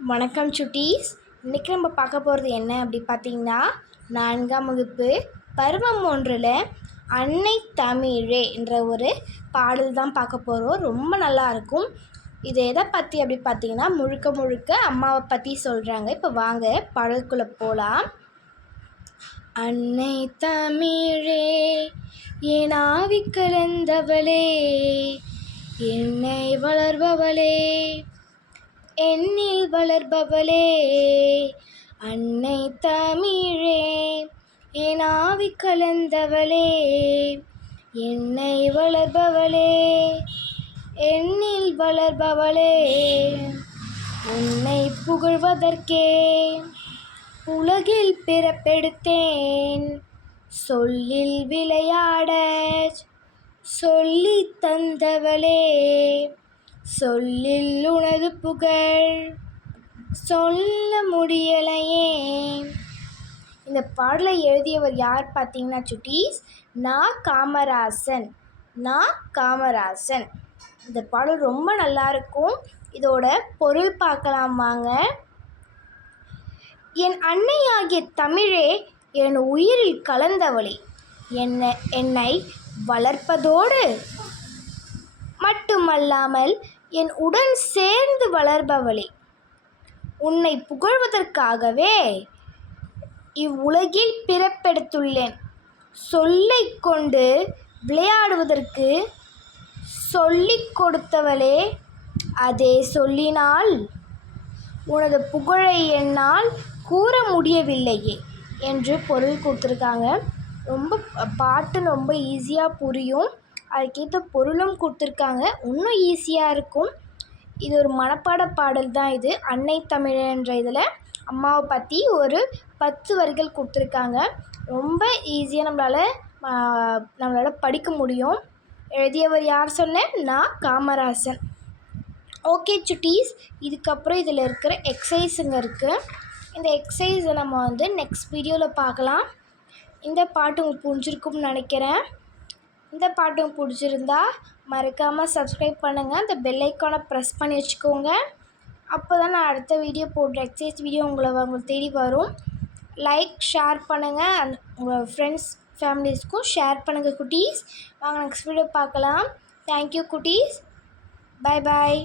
வணக்கம் சுட்டீஸ். இன்றைக்கி நம்ம பார்க்க போகிறது என்ன அப்படி பார்த்தீங்கன்னா நான்காம் வகுப்பு பருவம் ஒன்றில் அன்னை தமிழே என்ற ஒரு பாடல் தான் பார்க்க போகிறோம் ரொம்ப நல்லா இருக்கும். இது எதை பற்றி அப்படி பார்த்தீங்கன்னா முழுக்க முழுக்க அம்மாவை பற்றி சொல்கிறாங்க இப்போ வாங்க பாடலுக்குள்ளே போகலாம் அன்னை தமிழே என் ஆவி கலந்தவளே என்னை வளர்பவளே என்னில் வளர்பவளே அன்னை தமிழே என் ஆவி கலந்தவளே என்னை வளர்பவளே என்னில் வளர்பவளே உன்னை புகழ்வதற்கே உலகில் பிறப்பெடுத்தேன். சொல்லில் விளையாட சொல்லி தந்தவளே சொல்லில் உனது புகழ். சொல்ல முடியலையே. இந்த பாடலை எழுதியவர் யார் பார்த்தீங்கன்னா சுட்டீஸ்? நா. காமராசன். நா. காமராசன். இந்த பாடல் ரொம்ப நல்லா இருக்கும். இதோட பொருள் பார்க்கலாம் வாங்க. என் அன்னையாகிய தமிழே என் உயிரில் கலந்தவளே என்ன என்னை வளர்ப்பதோடு. மட்டுமல்லாமல் என் உடன் சேர்ந்து வளர்பவளே உன்னை புகழ்வதற்காகவே இவ்வுலகில் பிறப்பெடுத்துள்ளேன். சொல்லை கொண்டு விளையாடுவதற்கு சொல்லிக் கொடுத்தவளே அதே சொல்லினால் உனது புகழை என்னால் கூற முடியவில்லையே என்று பொருள் கொடுத்துருக்காங்க. ரொம்ப பாட்டு ரொம்ப ஈஸியாக புரியும். அதுக்கேற்ற பொருளும் கொடுத்துருக்காங்க. இன்னும் ஈஸியாக இருக்கும். இது ஒரு மனப்பாட பாடல் தான் இது. அன்னை தமிழன்ற இதில் அம்மாவை பற்றி ஒரு பத்து வரிகள் கொடுத்துருக்காங்க. ரொம்ப ஈஸியாக நம்மளால் நம்மளால் படிக்க முடியும். எழுதியவர் யார் சொன்னேன்? நான் காமராசன். ஓகே சுட்டீஸ். இதுக்கப்புறம் இதில் இருக்கிற எக்ஸசைஸுங்க இருக்குது இந்த எக்ஸசைஸை நம்ம வந்து நெக்ஸ்ட் வீடியோவில் பார்க்கலாம். இந்த பாட்டு உங்களுக்கு புரிஞ்சிருக்கும்னு நினைக்கிறேன். இந்த பாட்டும் பிடிச்சிருந்தா மறக்காமல் சப்ஸ்கிரைப் பண்ணுங்கள் அந்த பெல் ஐக்கானை ப்ரெஸ் பண்ணி வச்சுக்கோங்க. அப்போ தான் நான் அடுத்த வீடியோ போடுற எக்ஸசைஸ் வீடியோ உங்களை உங்களுக்கு தேடி வரும். லைக் ஷேர் பண்ணுங்கள் அண்ட் உங்கள் ஃப்ரெண்ட்ஸ் ஃபேமிலிஸ்க்கும் ஷேர் பண்ணுங்கள் குட்டீஸ். வாங்க நெக்ஸ்ட் வீடியோ பார்க்கலாம். தேங்க்யூ குட்டீஸ். பாய் பாய்